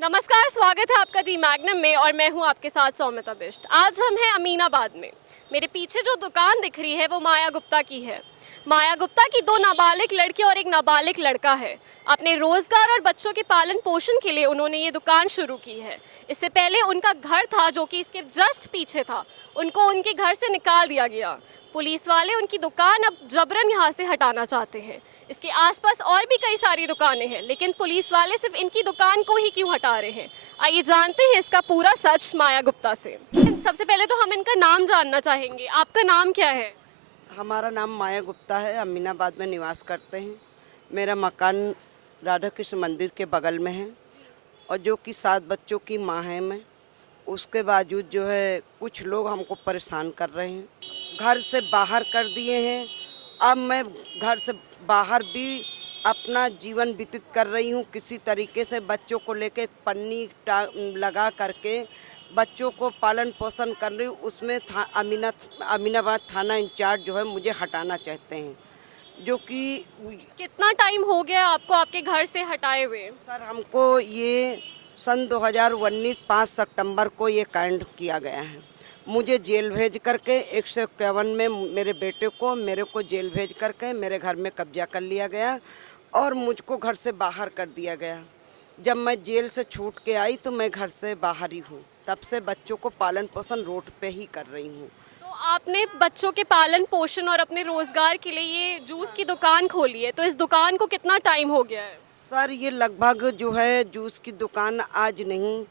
नमस्कार, स्वागत है आपका डी मैग्नम में और मैं हूं आपके साथ सौम्यता बिष्ट। आज हम हैं अमीनाबाद में। मेरे पीछे जो दुकान दिख रही है वो माया गुप्ता की है। माया गुप्ता की दो नाबालिग लड़के और एक नाबालिग लड़का है। अपने रोजगार और बच्चों के पालन पोषण के लिए उन्होंने ये दुकान शुरू की है। इससे पहले उनका घर था जो कि इसके जस्ट पीछे था, उनको उनके घर से निकाल दिया गया। पुलिस वाले उनकी दुकान अब जबरन यहाँ से हटाना चाहते हैं। इसके आसपास और भी कई सारी दुकानें हैं, लेकिन पुलिस वाले सिर्फ इनकी दुकान को ही क्यों हटा रहे हैं? आइए जानते हैं इसका पूरा सच माया गुप्ता से। सबसे पहले तो हम इनका नाम जानना चाहेंगे। आपका नाम क्या है? हमारा नाम माया गुप्ता है। अमीनाबाद में निवास करते हैं। मेरा मकान राधा कृष्ण मंदिर के बगल में है और जो कि 7 बच्चों की माँ है मैं। उसके बावजूद जो है कुछ लोग हमको परेशान कर रहे हैं, घर से बाहर कर दिए हैं। अब मैं घर से बाहर भी अपना जीवन व्यतीत कर रही हूँ किसी तरीके से। बच्चों को लेके पन्नी लगा करके बच्चों को पालन पोषण कर रही हूँ। उसमें अमीनाबाद थाना इंचार्ज जो है मुझे हटाना चाहते हैं, जो कि कितना टाइम हो गया आपको आपके घर से हटाए हुए? सर हमको ये सन 2019 5 सितंबर को ये कांड किया गया है। मुझे जेल भेज करके 151 में मेरे बेटे को मेरे को जेल भेज करके मेरे घर में कब्जा कर लिया गया और मुझको घर से बाहर कर दिया गया। जब मैं जेल से छूट के आई तो मैं घर से बाहर ही हूँ। तब से बच्चों को पालन पोषण रोड पे ही कर रही हूँ। तो आपने बच्चों के पालन पोषण और अपने रोजगार के लिए ये जूस की दुकान खोली है, तो इस दुकान को कितना टाइम हो गया है? सर ये लगभग जो है जूस की दुकान आज नहीं,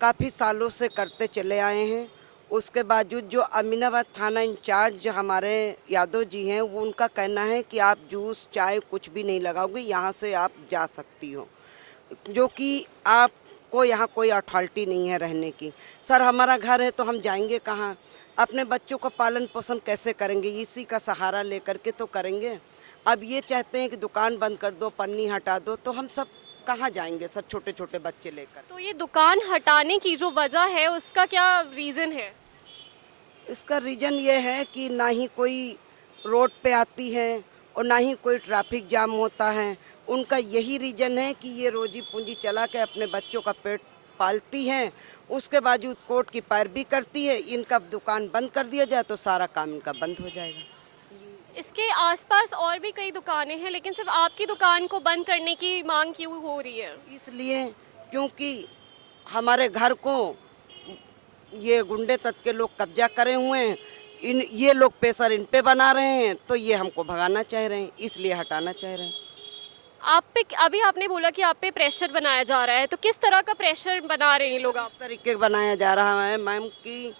काफ़ी सालों से करते चले आए हैं। उसके बावजूद जो अमीनाबाद थाना इंचार्ज हमारे यादव जी हैं, वो उनका कहना है कि आप जूस चाय कुछ भी नहीं लगाओगे, यहाँ से आप जा सकती हो, जो कि आपको यहाँ कोई अथॉरिटी नहीं है रहने की। सर हमारा घर है तो हम जाएंगे कहाँ? अपने बच्चों का पालन पोषण कैसे करेंगे? इसी का सहारा लेकर के तो करेंगे। अब ये चाहते हैं कि दुकान बंद कर दो, पन्नी हटा दो, तो हम सब कहाँ जाएंगे सर छोटे छोटे बच्चे लेकर? तो ये दुकान हटाने की जो वजह है उसका क्या रीज़न है? इसका रीज़न ये है कि ना ही कोई रोड पे आती है और ना ही कोई ट्रैफिक जाम होता है। उनका यही रीज़न है कि ये रोजी पूंजी चला के अपने बच्चों का पेट पालती हैं। उसके बावजूद कोर्ट की पैरवी करती है। इनका दुकान बंद कर दिया जाए तो सारा काम इनका बंद हो जाएगा। इसके आसपास और भी कई दुकानें हैं, लेकिन सिर्फ आपकी दुकान को बंद करने की मांग क्यों हो रही है? इसलिए क्योंकि हमारे घर को ये गुंडे तत्व के लोग कब्जा करे हुए हैं। ये लोग प्रेशर इन पे बना रहे हैं, तो ये हमको भगाना चाह रहे हैं, इसलिए हटाना चाह रहे हैं। आप पे अभी आपने बोला कि आप पे प्रेशर बनाया जा रहा है, तो किस तरह का प्रेशर बना रहे हैं लोग आप? इस तरीके का बनाया जा रहा है मैम कि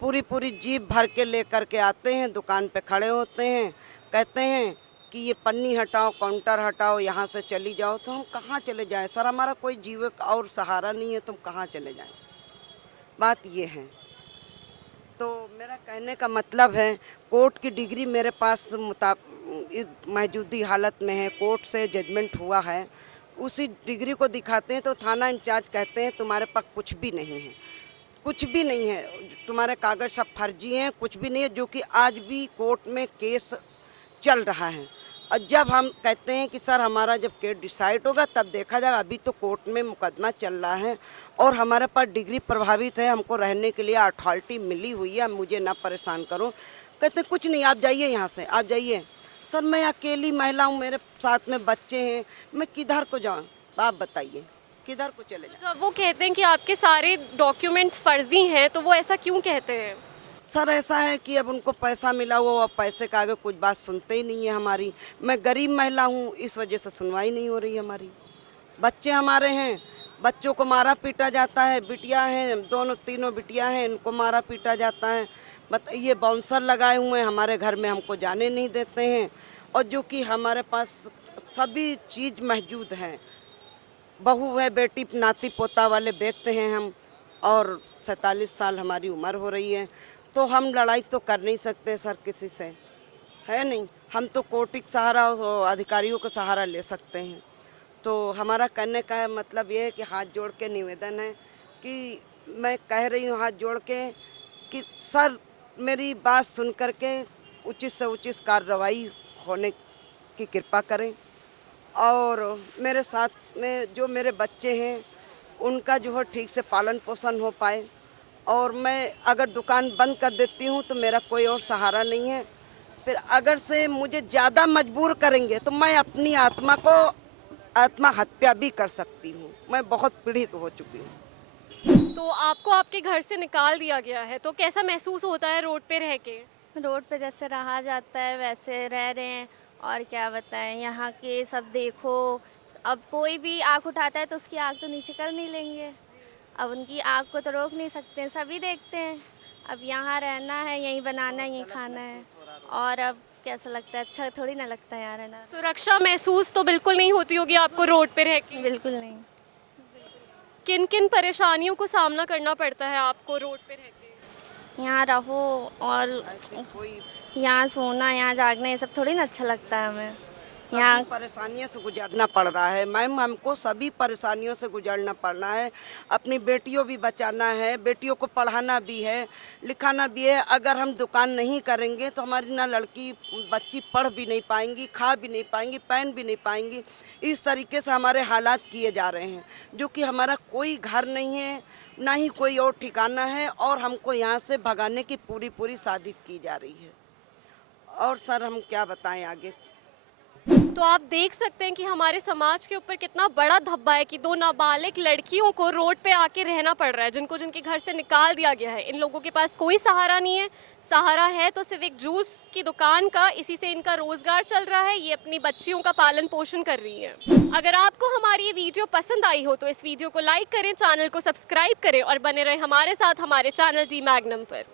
पूरी पूरी जीप भर के लेकर के आते हैं, दुकान पे खड़े होते हैं, कहते हैं कि ये पन्नी हटाओ, काउंटर हटाओ, यहाँ से चली जाओ। तो हम कहाँ चले जाएं सर? हमारा कोई जीविक और सहारा नहीं है, तुम कहाँ चले जाएं? बात ये है। तो मेरा कहने का मतलब है, कोर्ट की डिग्री मेरे पास मौजूदी हालत में है, कोर्ट से जजमेंट हुआ है, उसी डिग्री को दिखाते हैं तो थाना इंचार्ज कहते हैं तुम्हारे पास कुछ भी नहीं है, कुछ भी नहीं है, तुम्हारे कागज़ सब फर्जी हैं, कुछ भी नहीं है, जो कि आज भी कोर्ट में केस चल रहा है। और जब हम कहते हैं कि सर हमारा जब केस डिसाइड होगा तब देखा जाएगा, अभी तो कोर्ट में मुकदमा चल रहा है और हमारे पास डिग्री प्रभावित है, हमको रहने के लिए अथॉरिटी मिली हुई है, मुझे ना परेशान करो। कहते हैं कुछ नहीं, आप जाइए यहाँ से, आप जाइए। सर मैं अकेली महिला हूँ, मेरे साथ में बच्चे हैं, मैं किधर को जाऊँ? आप बताइए किधर को चले जाएं? जब वो कहते हैं कि आपके सारे डॉक्यूमेंट्स फर्जी हैं, तो वो ऐसा क्यों कहते हैं? सर ऐसा है कि अब उनको पैसा मिला हुआ, अब पैसे का आगे कुछ बात सुनते ही नहीं है हमारी। मैं गरीब महिला हूँ, इस वजह से सुनवाई नहीं हो रही हमारी। बच्चे हमारे हैं, बच्चों को मारा पीटा जाता है, बिटिया हैं, दोनों तीनों बिटिया हैं, इनको मारा पीटा जाता है। ये बाउंसर लगाए हुए हैं हमारे घर में, हमको जाने नहीं देते हैं। और जो कि हमारे पास सभी चीज़ मौजूद हैं, बहू है, बेटी नाती पोता वाले व्यक्ति हैं हम, और 47 साल हमारी उम्र हो रही है। तो हम लड़ाई तो कर नहीं सकते सर किसी से, है नहीं। हम तो कोर्ट का सहारा और अधिकारियों का सहारा ले सकते हैं। तो हमारा कहने का मतलब ये है कि हाथ जोड़ के निवेदन है कि मैं कह रही हूँ हाथ जोड़ के कि सर मेरी बात सुन कर के उचित से उचित कार्रवाई होने की कृपा करें। और मेरे साथ में जो मेरे बच्चे हैं उनका जो है ठीक से पालन पोषण हो पाए। और मैं अगर दुकान बंद कर देती हूँ तो मेरा कोई और सहारा नहीं है। फिर अगर से मुझे ज़्यादा मजबूर करेंगे तो मैं अपनी आत्महत्या भी कर सकती हूँ। मैं बहुत पीड़ित हो चुकी हूँ। तो आपको आपके घर से निकाल दिया गया है, तो कैसा महसूस होता है रोड पे रह के? रोड पे जैसे रहा जाता है वैसे रह रहे हैं, और क्या बताएं। यहाँ के सब देखो, अब कोई भी आँख उठाता है तो उसकी आँख तो नीचे कर नहीं लेंगे। अब उनकी आँख को तो रोक नहीं सकते, सभी देखते हैं। अब यहाँ रहना है, यहीं बनाना है, यहीं खाना है। और अब कैसा लगता है? अच्छा थोड़ी ना लगता है यहाँ रहना। सुरक्षा महसूस तो बिल्कुल नहीं होती होगी आपको रोड पे रह के? बिल्कुल नहीं। किन किन परेशानियों को सामना करना पड़ता है आपको रोड पे रह के? यहाँ रहो और यहाँ सोना, यहाँ जागना, ये सब थोड़ी ना अच्छा लगता है हमें। यहाँ परेशानियों से गुजरना पड़ रहा है मैम, हमको सभी परेशानियों से गुजरना पड़ रहा है। अपनी बेटियों भी बचाना है, बेटियों को पढ़ाना भी है, लिखाना भी है। अगर हम दुकान नहीं करेंगे तो हमारी ना लड़की बच्ची पढ़ भी नहीं पाएंगी, खा भी नहीं पाएंगी, पहन भी नहीं पाएंगी। इस तरीके से हमारे हालात किए जा रहे हैं, जो कि हमारा कोई घर नहीं है, ना ही कोई और ठिकाना है, और हमको यहाँ से भगाने की पूरी साजिश की जा रही है। और सर हम क्या बताएं आगे। तो आप देख सकते हैं कि हमारे समाज के ऊपर कितना बड़ा धब्बा है कि दो नाबालिग लड़कियों को रोड पे आके रहना पड़ रहा है, जिनके घर से निकाल दिया गया है। इन लोगों के पास कोई सहारा नहीं है, सहारा है तो सिर्फ एक जूस की दुकान का, इसी से इनका रोजगार चल रहा है। ये अपनी बच्चियों का पालन पोषण कर रही है। अगर आपको हमारी ये वीडियो पसंद आई हो तो इस वीडियो को लाइक करें, चैनल को सब्सक्राइब करें और बने रहे हमारे साथ हमारे चैनल डी मैग्नम पर।